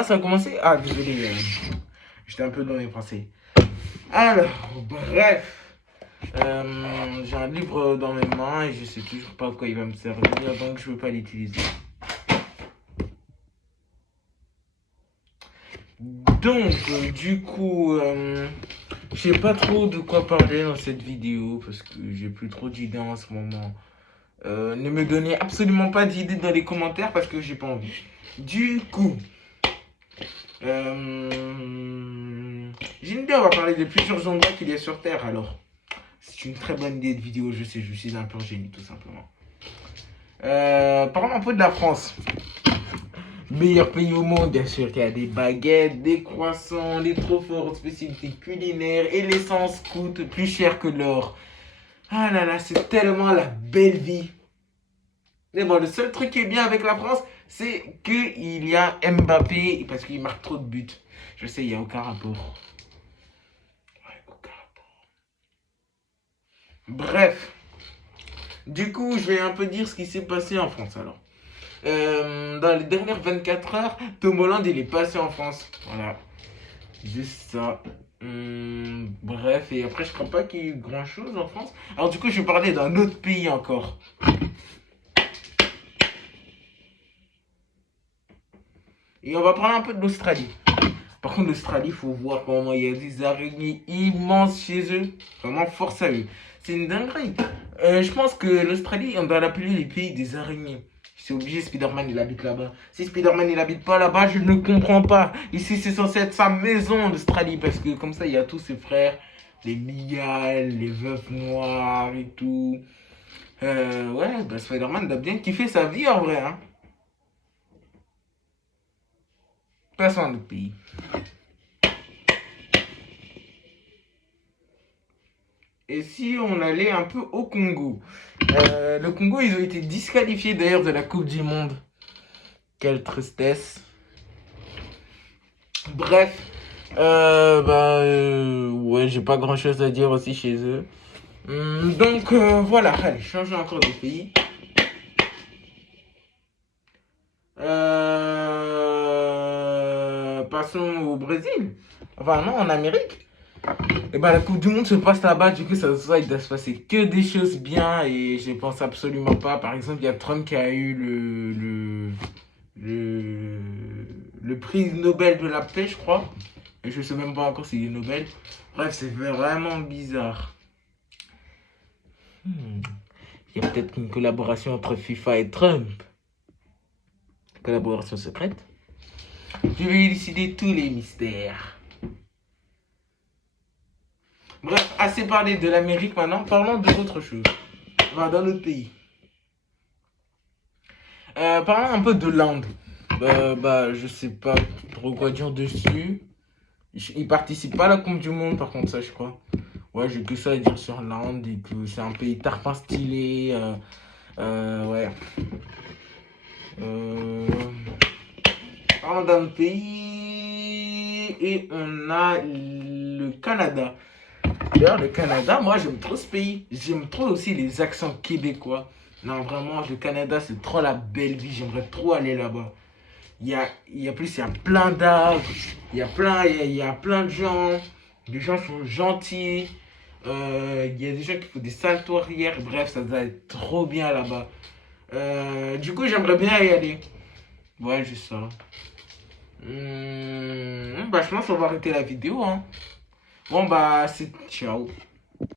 Ah, ça a commencé? Ah, désolé, j'étais un peu dans les pensées. Alors, bref, j'ai un livre dans mes mains et je sais toujours pas à quoi il va me servir, donc je veux pas l'utiliser. Donc, du coup, je sais pas trop de quoi parler dans cette vidéo parce que j'ai plus trop d'idées en ce moment. Ne me donnez absolument pas d'idées dans les commentaires parce que j'ai pas envie. Du coup, j'ai une idée, on va parler de plusieurs endroits qu'il y a sur Terre alors. C'est une très bonne idée de vidéo, je sais, je suis un peu génie tout simplement. Parlons un peu de la France. Meilleur pays au monde, bien sûr, il y a des baguettes, des croissants, des trop fortes spécialités culinaires et l'essence coûte plus cher que l'or. Ah là là, c'est tellement la belle vie. Mais bon, le seul truc qui est bien avec la France, c'est qu'il y a Mbappé parce qu'il marque trop de buts. Je sais, il n'y a aucun rapport. Ouais, aucun rapport. Bref, du coup, je vais un peu dire ce qui s'est passé en France alors. Dans les dernières 24 heures, Tom Holland il est passé en France. Voilà, juste ça. Bref, et après, je crois pas qu'il y ait eu grand chose en France. Alors, du coup, je vais parler d'un autre pays encore. Et on va parler un peu de l'Australie. Par contre, l'Australie, il faut voir comment il y a des araignées immenses chez eux. Vraiment, force à eux. C'est une dinguerie. Je pense que l'Australie, on doit l'appeler les pays des araignées. C'est obligé, Spider-Man, il habite là-bas. Si Spider-Man, il habite pas là-bas, je ne comprends pas. Ici, c'est censé être sa maison, l'Australie, parce que comme ça, il y a tous ses frères, les Migals, les veufs noirs et tout. Ouais, bah, Spider-Man a bien kiffé sa vie en vrai, hein. Passons à un autre pays. Et si on allait un peu au Congo? Le Congo, ils ont été disqualifiés d'ailleurs de la Coupe du Monde. Quelle tristesse. Bref, ouais, j'ai pas grand chose à dire aussi chez eux. Donc voilà, allez, changeons encore de pays. Passons au Brésil. Enfin, non, en Amérique. Et ben la Coupe du Monde se passe là-bas, du coup il doit se passer que des choses bien et je pense absolument pas. Par exemple, il y a Trump qui a eu le, le prix Nobel de la paix, je crois. Et je sais même pas encore s'il est Nobel. Bref, c'est vraiment bizarre. Il y a peut-être une collaboration entre FIFA et Trump. Collaboration secrète. Je vais élucider tous les mystères. Bref, assez parlé de l'Amérique maintenant, parlons d'autre chose. Enfin, d'un autre pays. Parlons un peu de l'Inde. Je sais pas trop quoi dire dessus. Ils participent pas à la Coupe du Monde, par contre, ça, je crois. Ouais, j'ai que ça à dire sur l'Inde et que c'est un pays tarpin stylé. Ouais. Parlons d'un pays et on a le Canada. D'ailleurs, le Canada, moi, j'aime trop ce pays. J'aime trop aussi les accents québécois. Non, vraiment, le Canada, c'est trop la belle vie. J'aimerais trop aller là-bas. Il y a plein d'arbres, il y a plein de gens. Les gens sont gentils. Il y a des gens qui font des saltos arrière. Bref, ça doit être trop bien là-bas. Du coup, j'aimerais bien y aller. Ouais, juste ça. Je pense qu'on va arrêter la vidéo, hein. Bon, bah, c'est ciao.